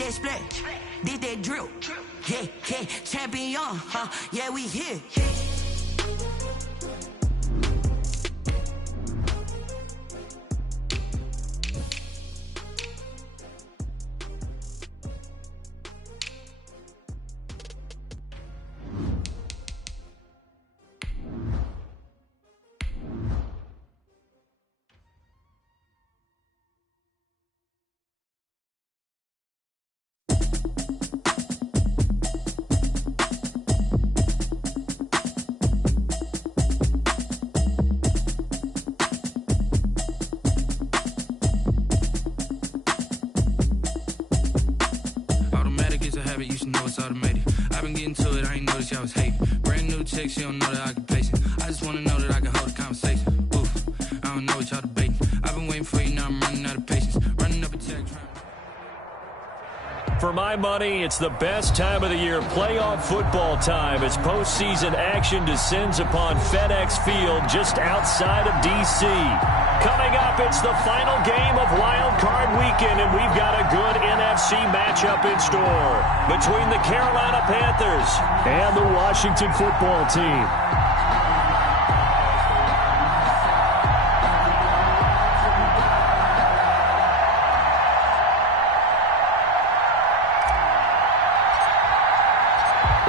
that split, did that drill. Yeah, yeah, champion, yeah, we here. You should know it's automated. I've been getting to it, I ain't noticed y'all was hating. Brand new chick, she don't know that I can pace it. I just wanna know that I can hold a conversation. Oof, I don't know what y'all debating. I've been waiting for you, now I'm running out of patience. Running up a check, For my money, it's the best time of the year, playoff football time, as postseason action descends upon FedEx Field just outside of D.C. Coming up, it's the final game of Wild Card Weekend, and we've got a good NFC matchup in store between the Carolina Panthers and the Washington Football Team.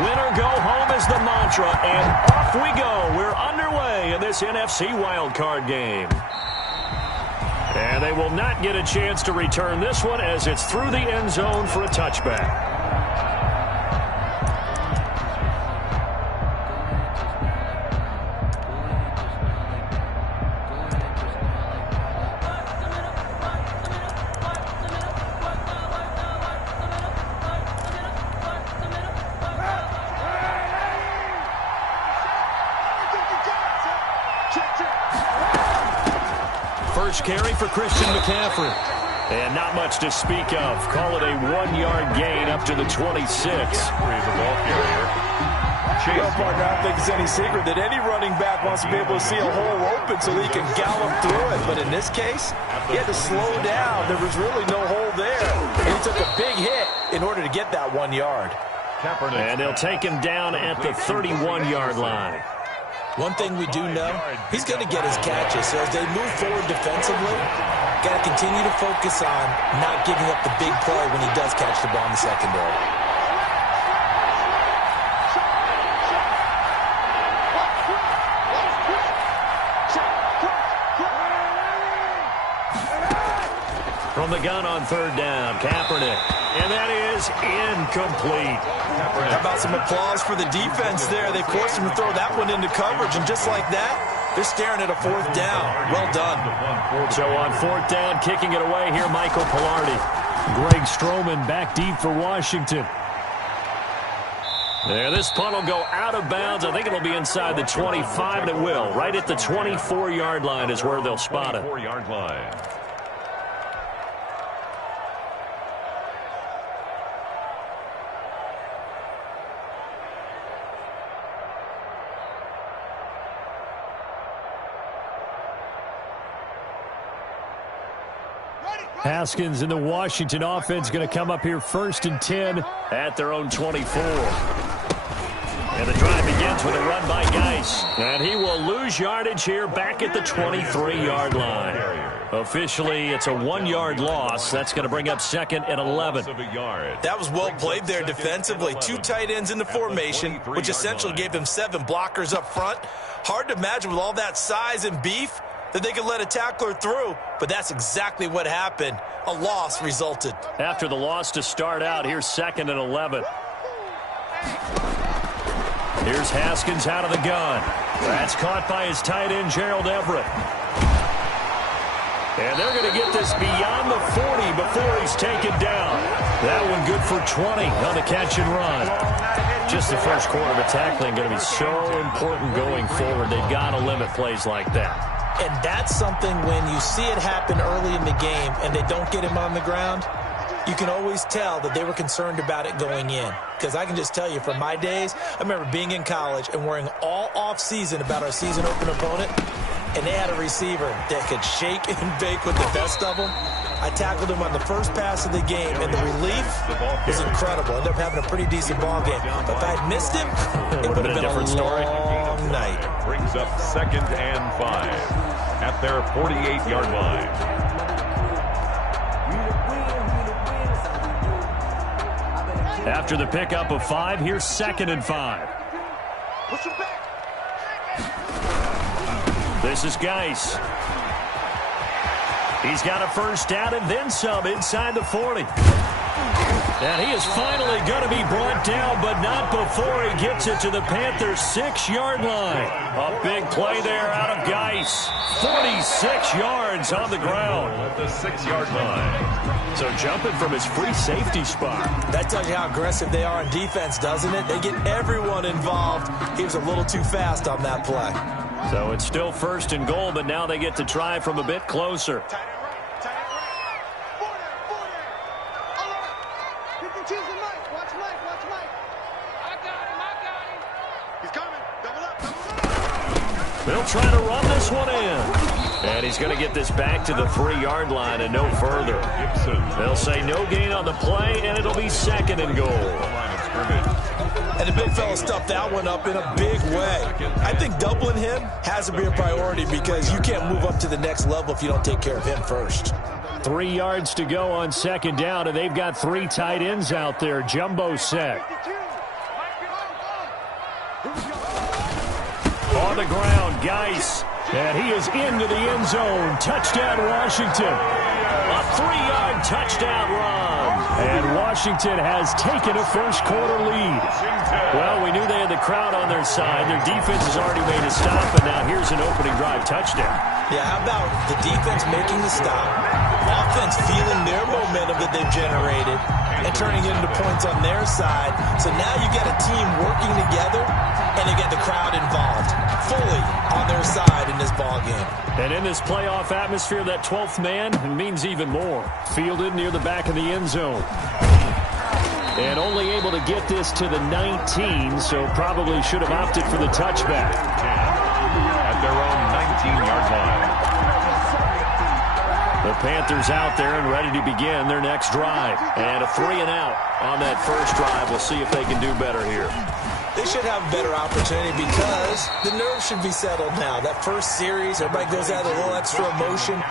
Winner go home is the mantra, and off we go. We're underway in this NFC wildcard game. And they will not get a chance to return this one as it's through the end zone for a touchback. First carry for Christian McCaffrey. And not much to speak of. Call it a 1-yard gain up to the 26. The ball carrier. Well, partner, I don't think it's any secret that any running back wants to be able to see a hole open so that he can gallop through it. But in this case, he had to slow down. There was really no hole there. And he took a big hit in order to get that 1 yard. And they'll take him down at the 31-yard line. One thing we do know, he's going to get his catches. So as they move forward defensively, got to continue to focus on not giving up the big play when he does catch the ball in the secondary. From the gun on third down, Kaepernick. And that is incomplete. How about some applause for the defense there? They forced him to throw that one into coverage, and just like that, they're staring at a fourth down. Well done. So on fourth down, kicking it away here, Michael Pilardi. Greg Stroman back deep for Washington. There, this punt will go out of bounds. I think it'll be inside the 25, and it will. Right at the 24-yard line is where they'll spot it. 24-yard line. Haskins and the Washington offense going to come up here 1st and 10 at their own 24. And the drive begins with a run by Geis. And he will lose yardage here back at the 23-yard line. Officially, it's a 1-yard loss. That's going to bring up 2nd and 11. That was well played there defensively. 2 tight ends in the formation, which essentially gave them 7 blockers up front. Hard to imagine with all that size and beef that they could let a tackler through, but that's exactly what happened. A loss resulted. After the loss to start out, here's 2nd and 11. Here's Haskins out of the gun. That's caught by his tight end, Gerald Everett. And they're going to get this beyond the 40 before he's taken down. That one good for 20 on the catch and run. Just the first quarter of tackling going to be so important going forward. They've got to limit plays like that. And that's something when you see it happen early in the game and they don't get him on the ground, you can always tell that they were concerned about it going in. Because I can just tell you from my days, I remember being in college and worrying all off season about our season opener opponent. and they had a receiver that could shake and bake with the best of them. I tackled him on the first pass of the game, and the relief was incredible. Ended up having a pretty decent ball game. But if I had missed him, it would have been a different story. Long night. Brings up 2nd and 5 at their 48-yard line. After the pickup of 5, here's 2nd and 5. This is Geis. He's got a first down and then some inside the 40. And he is finally going to be brought down, but not before he gets it to the Panthers' 6-yard line. A big play there out of Geis. 46 yards on the ground. At the 6-yard line. So jumping from his free safety spot. That tells you how aggressive they are on defense, doesn't it? They get everyone involved. He was a little too fast on that play. So it's still 1st and goal, but now they get to try from a bit closer. They'll try to run this one in. And he's going to get this back to the 3-yard line and no further. They'll say no gain on the play, and it'll be 2nd and goal. And the big fella stuffed that one up in a big way. I think doubling him has to be a priority because you can't move up to the next level if you don't take care of him first. 3 yards to go on 2nd down, and they've got 3 tight ends out there. Jumbo set. On the ground, Geis. And he is into the end zone. Touchdown, Washington. A 3-yard touchdown run. And Washington has taken a first-quarter lead. Well, we knew they had the crowd on their side. Their defense has already made a stop, and now here's an opening drive touchdown. Yeah, how about the defense making the stop, offense feeling their momentum that they've generated, and turning it into points on their side. So now you got a team working together, and they get the crowd involved fully on their side in this ball game. And in this playoff atmosphere, that 12th man means even more. Fielded near the back of the end zone. And only able to get this to the 19, so probably should have opted for the touchback. At their own 19-yard line. The Panthers out there and ready to begin their next drive. And a 3-and-out on that first drive. We'll see if they can do better here. They should have a better opportunity because the nerves should be settled now. That first series, everybody goes out with a little extra emotion.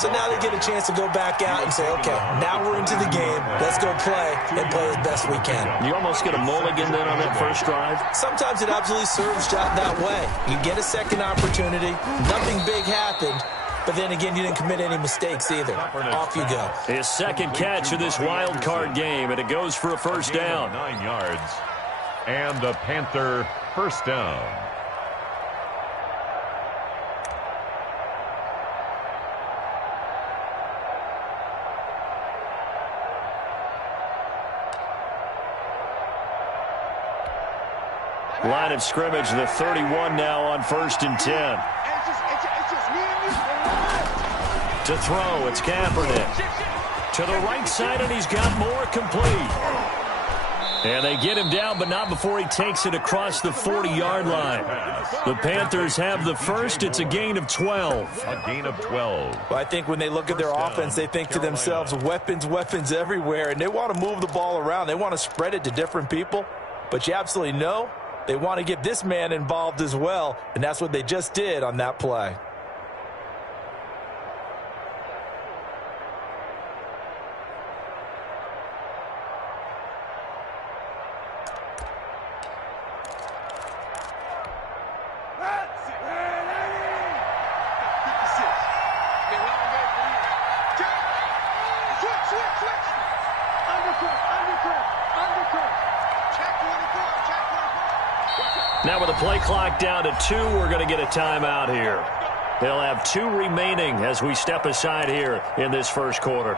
So now they get a chance to go back out and say, okay, now we're into the game. Let's go play and play as best we can. You almost get a mulligan then on that first drive? Sometimes it absolutely serves that way. You get a second opportunity. Nothing big happened. But then again, you didn't commit any mistakes either. Off you go. His second catch of this wild card game, and it goes for a first down. 9 yards. And the Panther first down. Line of scrimmage, the 31 now on 1st and 10. To throw, it's Kaepernick. To the right side, and he's got more complete. And they get him down, but not before he takes it across the 40-yard line. The Panthers have the first. It's a gain of 12. A gain of 12. Well, I think when they look at their offense, they think to themselves, weapons everywhere, and they want to move the ball around. They want to spread it to different people. But you absolutely know they want to get this man involved as well, and that's what they just did on that play. Now with the play clock down to 2, we're going to get a timeout here. They'll have 2 remaining as we step aside here in this first quarter.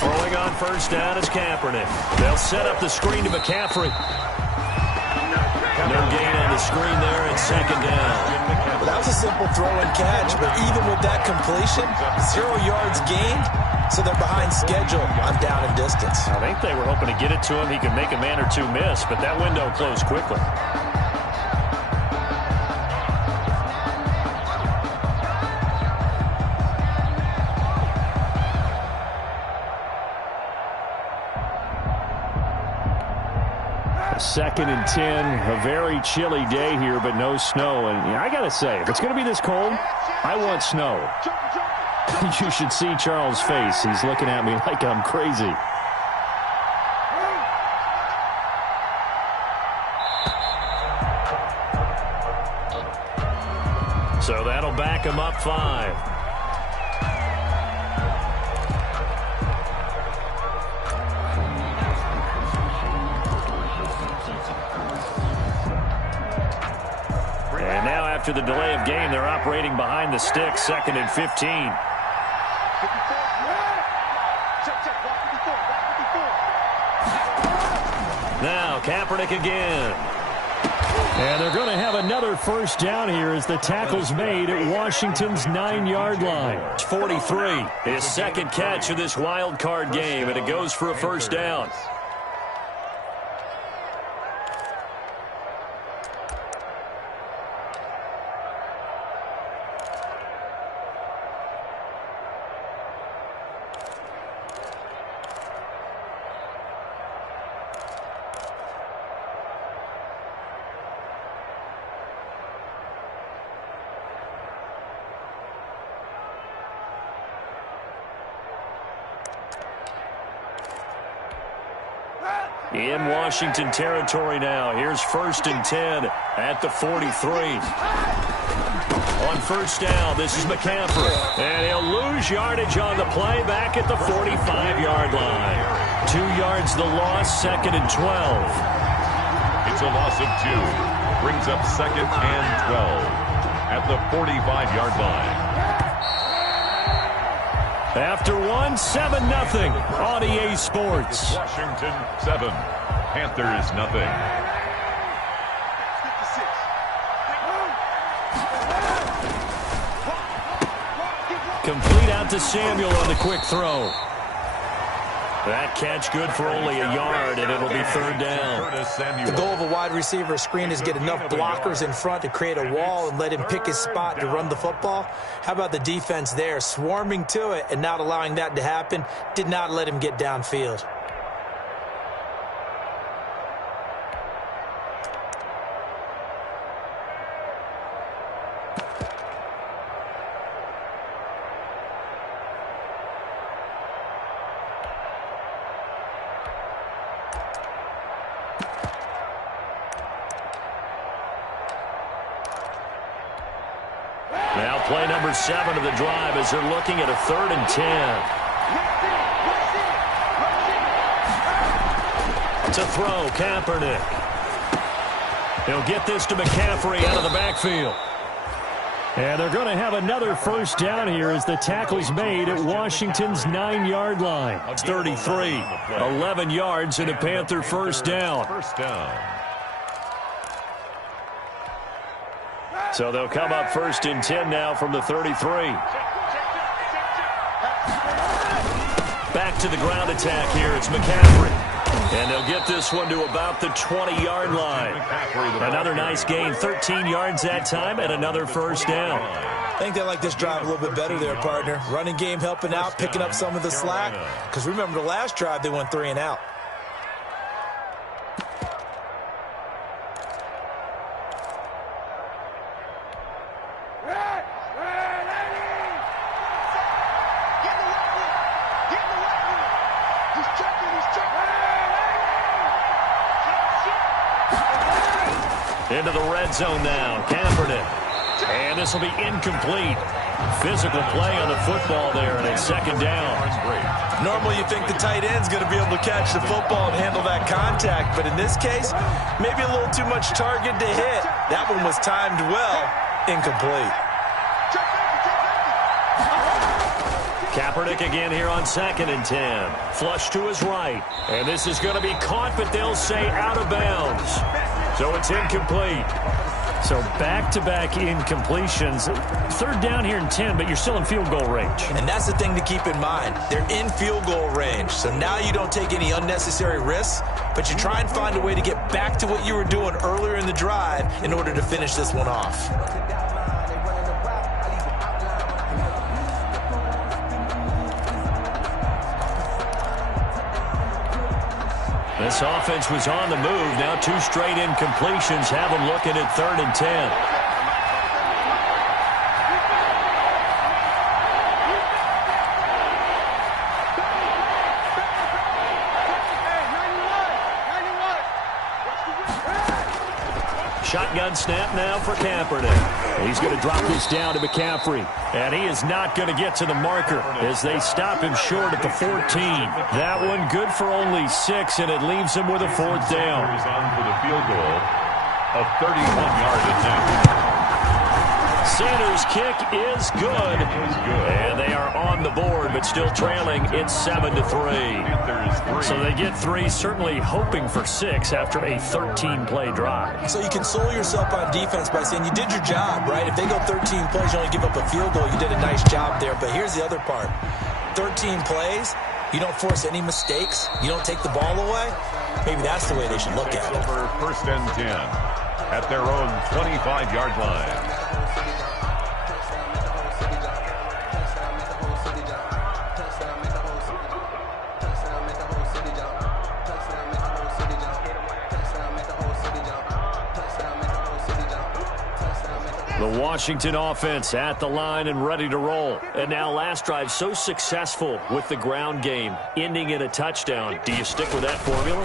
Throwing on first down is Kaepernick. They'll set up the screen to McCaffrey. No gain on the the screen there at second down. Well, that was a simple throw and catch, but even with that completion, 0 yards gained, so they're behind schedule on down and distance. I think they were hoping to get it to him. He could make a man or two miss, but that window closed quickly. Second and 10, a very chilly day here, but no snow. And I got to say, if it's going to be this cold, I want snow. You should see Charles' face. He's looking at me like I'm crazy. So that'll back him up 5. And now after the delay of game, they're operating behind the sticks, 2nd and 15. Now Kaepernick again. And they're going to have another first down here as the tackle's made at Washington's 9-yard line. It's 43. His second catch of this wild card game, and it goes for a first down. In Washington territory now. Here's 1st and 10 at the 43. On first down, this is McCaffrey. And he'll lose yardage on the play back at the 45-yard line. 2 yards the loss, 2nd and 12. It's a loss of 2. Brings up 2nd and 12 at the 45-yard line. After 1, 7-0 on EA Sports. Washington 7, Panthers nothing. Complete out to Samuel on the quick throw. That catch good for only a yard, and it'll be 3rd down. The goal of a wide receiver screen is get enough blockers in front to create a wall and let him pick his spot to run the football. How about the defense there, swarming to it and not allowing that to happen? Did not let him get downfield. Now play number 7 of the drive as they're looking at a 3rd and 10. To throw, Kaepernick. He'll get this to McCaffrey out of the backfield. And they're going to have another first down here as the tackle's made at Washington's 9-yard line. It's 33. 11 yards and a Panther first down. So they'll come up 1st and 10 now from the 33. Back to the ground attack here. It's McCaffrey. And they'll get this one to about the 20-yard line. Another nice gain, 13 yards that time, and another first down. I think they like this drive a little bit better there, partner. Running game helping out, picking up some of the slack. Because remember the last drive, they went 3 and out. Into the red zone now, Kaepernick. And this will be incomplete. Physical play on the football there, and it's 2nd down. Normally you think the tight end's going to be able to catch the football and handle that contact, but in this case, maybe a little too much target to hit. That one was timed well, incomplete. Kaepernick again here on 2nd and 10. Flush to his right. And this is going to be caught, but they'll say out of bounds. So it's incomplete. So back-to-back incompletions. Third down here and 10, but you're still in field goal range. And that's the thing to keep in mind. They're in field goal range. So now you don't take any unnecessary risks, but you try and find a way to get back to what you were doing earlier in the drive in order to finish this one off. This offense was on the move. Now 2 straight incompletions have them looking at 3rd and 10. Shotgun snap now for Kaepernick. He's going to drop this down to McCaffrey. And he is not going to get to the marker as they stop him short at the 14. That one good for only 6, and it leaves him with a 4th down. Is on for the field goal of 31-yard attempt. Sanders' kick is good. And they are on the board, but still trailing. It's 7-3. So they get 3, certainly hoping for 6 after a 13-play drive. So you console yourself on defense by saying you did your job, right? If they go 13 plays, you only give up a field goal. You did a nice job there. But here's the other part. 13 plays, you don't force any mistakes. You don't take the ball away. Maybe that's the way they should look at it. Over 1st and 10 at their own 25-yard line. The Washington offense at the line and ready to roll. And now last drive so successful with the ground game, ending in a touchdown. Do you stick with that formula?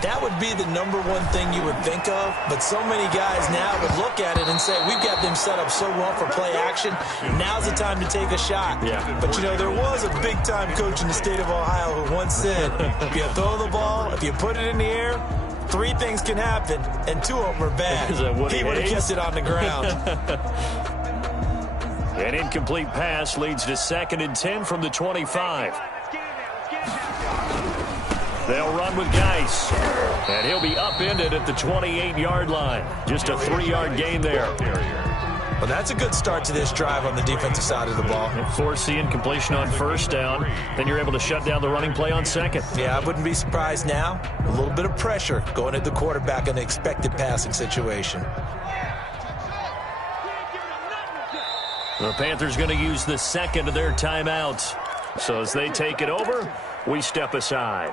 That would be the #1 thing you would think of, but so many guys now would look at it and say, we've got them set up so well for play action, now's the time to take a shot. Yeah. But, you know, there was a big-time coach in the state of Ohio who once said, if you throw the ball, if you put it in the air, 3 things can happen, and 2 of them are bad. He would have kept it on the ground. An incomplete pass leads to 2nd and 10 from the 25. They'll run with Geis, and he'll be upended at the 28-yard line. Just a 3-yard gain there. Well, that's a good start to this drive on the defensive side of the ball. Force the incompletion on 1st down. Then you're able to shut down the running play on 2nd. Yeah, I wouldn't be surprised now. A little bit of pressure going at the quarterback in the expected passing situation. The Panthers going to use the 2nd of their timeouts. So as they take it over, we step aside.